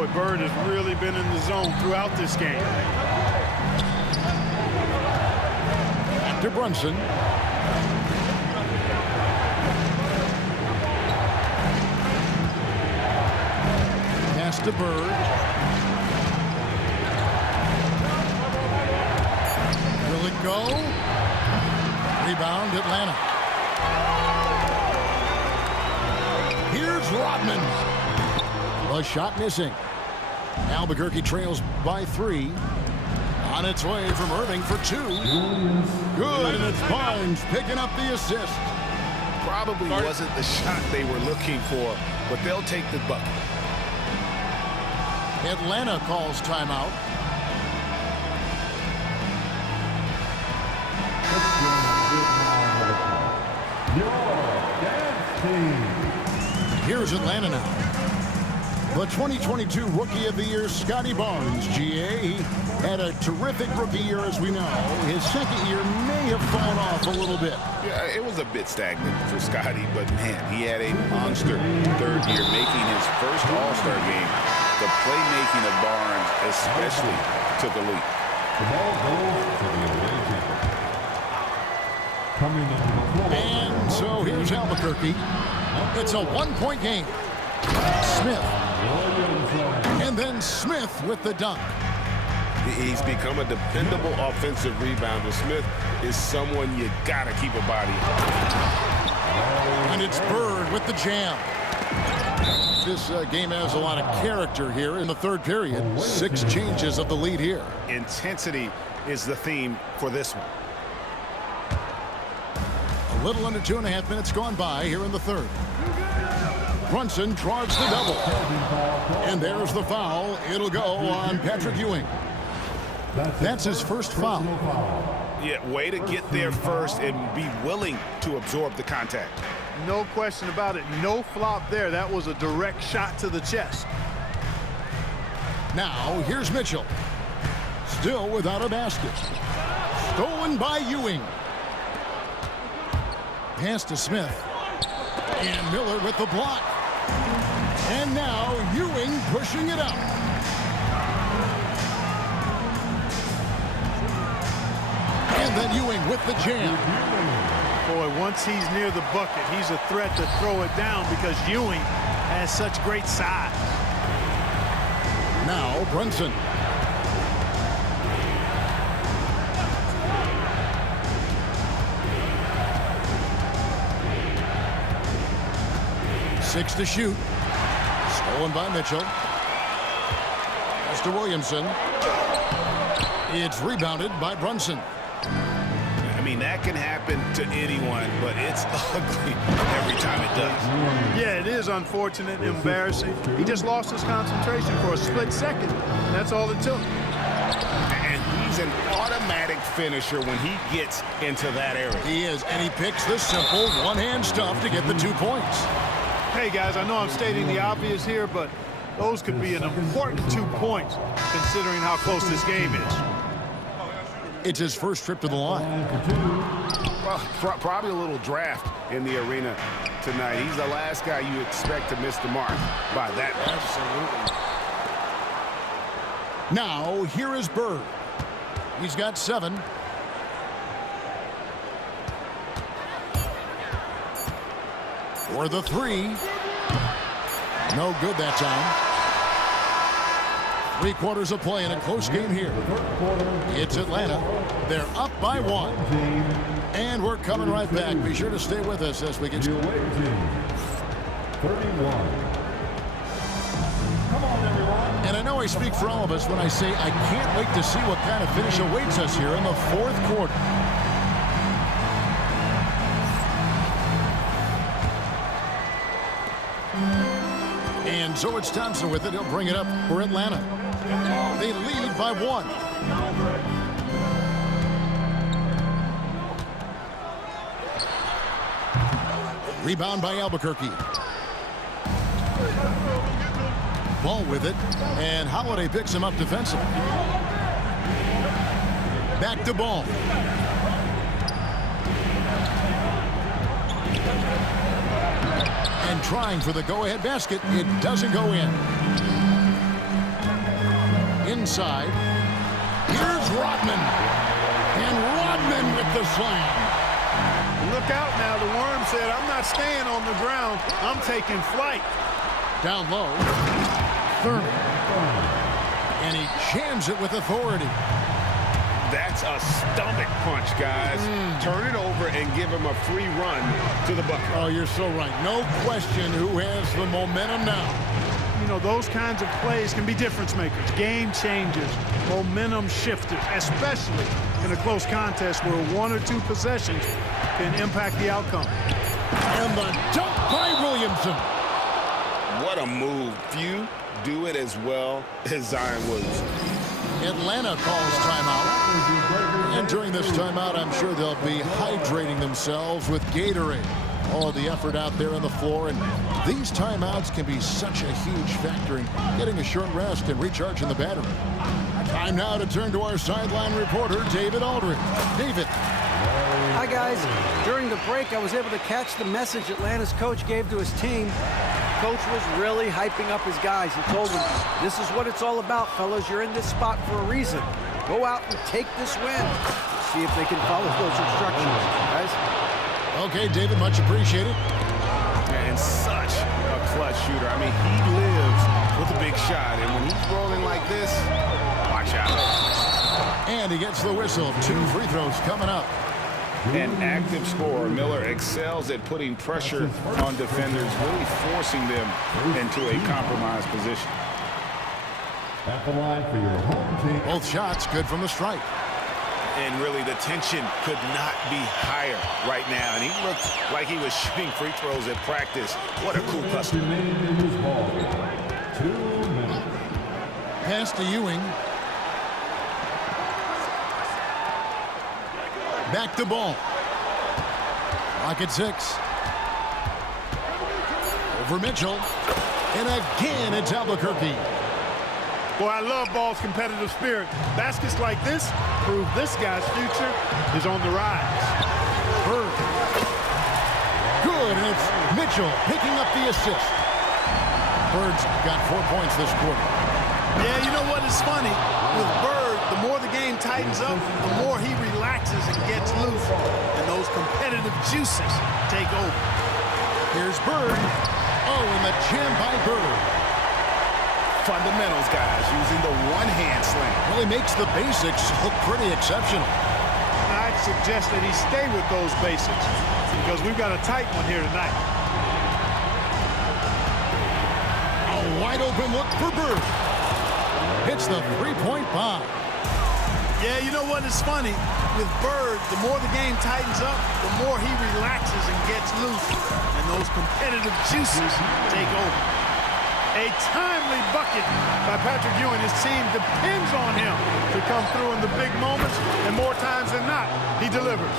Boy, Bird has really been in the zone throughout this game. To Brunson. Pass to Bird. Will it go? Rebound, Atlanta. Here's Rodman. A shot missing. Albuquerque trails by 3. On its way from Irving for 2. Good, and it's Barnes picking up the assist. Probably wasn't the shot they were looking for, but they'll take the bucket. Atlanta calls timeout. Here's Atlanta now. The 2022 Rookie of the Year, Scotty Barnes, GA. He had a terrific rookie year, as we know. His second year may have fallen off a little bit. Yeah, it was a bit stagnant for Scotty, but man, he had a monster third year, making his first All-Star game. The playmaking of Barnes especially took a leap. The ball goes to the away team. Coming into the floor. And so here's Albuquerque. It's a one-point game. Smith. And then Smith with the dunk. He's become a dependable offensive rebounder. Smith is someone you gotta keep a body on. And it's Bird with the jam. This game has a lot of character here in the third period. 6 changes of the lead here. Intensity is the theme for this one. A little under 2.5 minutes gone by here in the third. Brunson charged the double. And there's the foul. It'll go on Patrick Ewing. That's his first foul. Yeah, way to get there first and be willing to absorb the contact. No question about it. No flop there. That was a direct shot to the chest. Now, here's Mitchell. Still without a basket. Stolen by Ewing. Pass to Smith. And Miller with the block. And now Ewing pushing it up. And then Ewing with the jam. Boy, once he's near the bucket, he's a threat to throw it down because Ewing has such great size. Now Brunson. Six to shoot. Stolen by Mitchell. Pass to Williamson. It's rebounded by Brunson. I mean, that can happen to anyone, but it's ugly every time it does. Yeah, it is unfortunate, embarrassing. He just lost his concentration for a split second. That's all it took. And he's an automatic finisher when he gets into that area. He is, and he picks the simple one-hand stuff to get the 2 points. Hey, guys, I know I'm stating the obvious here, but those could be an important 2 points considering how close this game is. It's his first trip to the line. Well, probably a little draft in the arena tonight. He's the last guy you expect to miss the mark by that much. Absolutely. Now, here is Bird. He's got 7. For the 3. No good that time. 3 quarters of play in a close game here. It's Atlanta. They're up by 1. And we're coming right back. Be sure to stay with us as we get started. 31. Come on, everyone. And I know I speak for all of us when I say I can't wait to see what kind of finish awaits us here in the 4th quarter. And so it's Thompson with it. He'll bring it up for Atlanta. They lead by 1. Rebound by Albuquerque. Ball with it, and Holiday picks him up defensively. Back to Ball. And trying for the go-ahead basket, it doesn't go in. inside. Here's Rodman. And Rodman with the slam. Look out now. The Worm said, I'm not staying on the ground. I'm taking flight. Down low. Thurman. And he jams it with authority. That's a stomach punch, guys. Turn it over and give him a free run to the bucket. Oh, you're so right. No question who has the momentum now. You know, those kinds of plays can be difference makers, game changers, momentum shifters, especially in a close contest where 1 or 2 possessions can impact the outcome. And the dunk by Williamson. What a move. Few do it as well as Zion Williamson. Atlanta calls timeout. And during this timeout, I'm sure they'll be hydrating themselves with Gatorade. All the effort out there on the floor, and these timeouts can be such a huge factor in getting a short rest and recharging the battery. Time now to turn to our sideline reporter, David Aldridge. David. Hi, guys. During the break, I was able to catch the message Atlanta's coach gave to his team. Coach was really hyping up his guys. He told them, this is what it's all about, fellas. You're in this spot for a reason. Go out and take this win. See if they can follow those instructions, guys. Okay, David, much appreciated. And such a clutch shooter. I mean, he lives with a big shot. And when he's rolling like this, watch out. And he gets the whistle. 2 free throws coming up. An active scorer, Miller excels at putting pressure on defenders, really forcing them into a compromised position. At the line for your home team. Both shots good from the stripe. And really, the tension could not be higher right now. And he looked like he was shooting free throws at practice. What a cool customer. Remaining in this ball game. 2 minutes. Pass to Ewing. Back to Ball. Clock at 6. Over Mitchell. And again, it's Albuquerque. Boy, I love Ball's competitive spirit. Baskets like this prove this guy's future is on the rise. Bird. Good, and it's Mitchell picking up the assist. Bird's got 4 points this quarter. Yeah, you know what is funny? With Bird, the more the game tightens up, the more he relaxes and gets loose. And those competitive juices take over. Here's Bird. Oh, and the jam by Bird. Fundamentals, guys, using the one-hand slam. Well, he makes the basics look pretty exceptional. I'd suggest that he stay with those basics because we've got a tight one here tonight. A wide open look for Bird. Hits the three-point bomb. Yeah, you know what is funny? With Bird, the more the game tightens up, the more he relaxes and gets loose. And those competitive juices take over. A timely bucket by Patrick Ewing. His team depends on him to come through in the big moments, and more times than not, he delivers.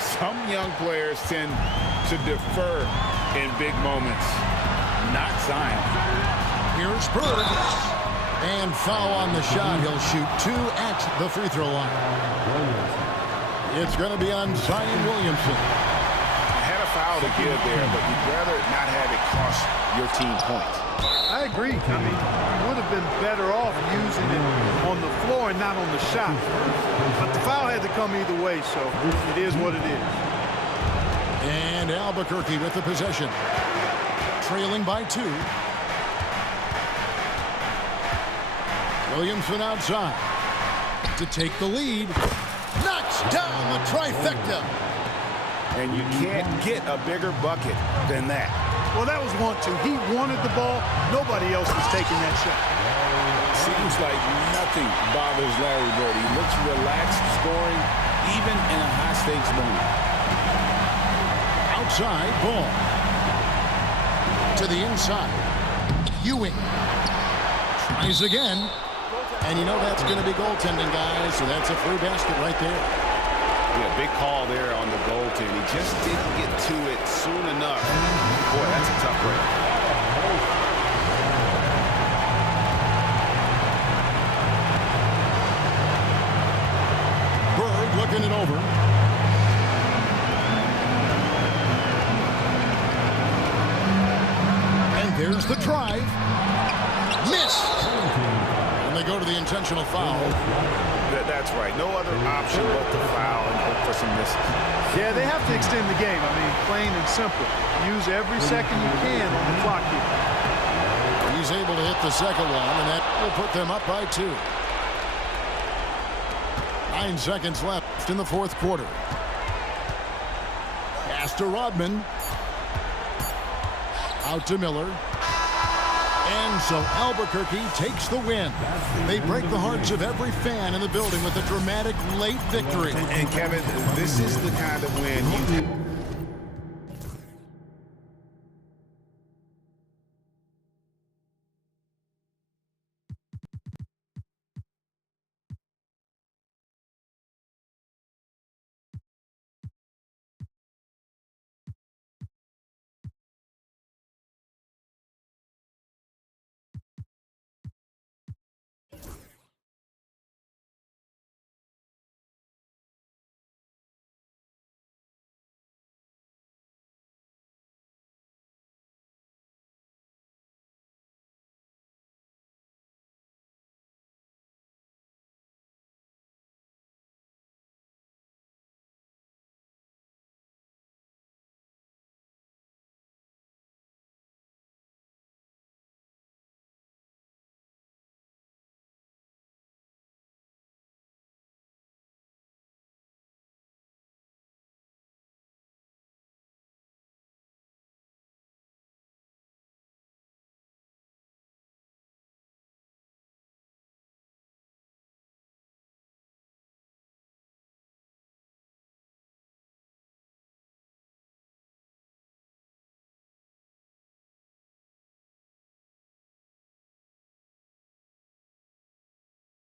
Some young players tend to defer in big moments. Not Zion. Here's Bird. And foul on the shot. He'll shoot 2 at the free throw line. It's going to be on Zion Williamson. Had a foul to give there, but you'd rather not have it cost your team points. I agree. I mean, you would have been better off using it on the floor and not on the shot. But the foul had to come either way, so it is what it is. And Albuquerque with the possession. Trailing by 2. Williamson outside to take the lead. Knocks down the trifecta. And you can't get a bigger bucket than that. Well, that was 1-2. He wanted the ball. Nobody else was taking that shot. Seems like nothing bothers Larry Bird. He looks relaxed, scoring even in a high-stakes moment. Outside, Ball. To the inside. Ewing. Tries again. And you know that's going to be goaltending, guys, so that's a free basket right there. Yeah, big call there on the goaltend. He just didn't get to it soon enough. Boy, that's a tough break. Bird looking it over. And there's the drive. Missed. And they go to the intentional foul. That's right. No other option but to foul and hope for some misses. Yeah, they have to extend the game. I mean, plain and simple. Use every second you can on the clock here. He's able to hit the second one, and that will put them up by 2. 9 seconds left in the fourth quarter. Pass to Rodman. Out to Miller. And so Albuquerque takes the win. They break the hearts of every fan in the building with a dramatic late victory. And Kevin, this is the kind of win you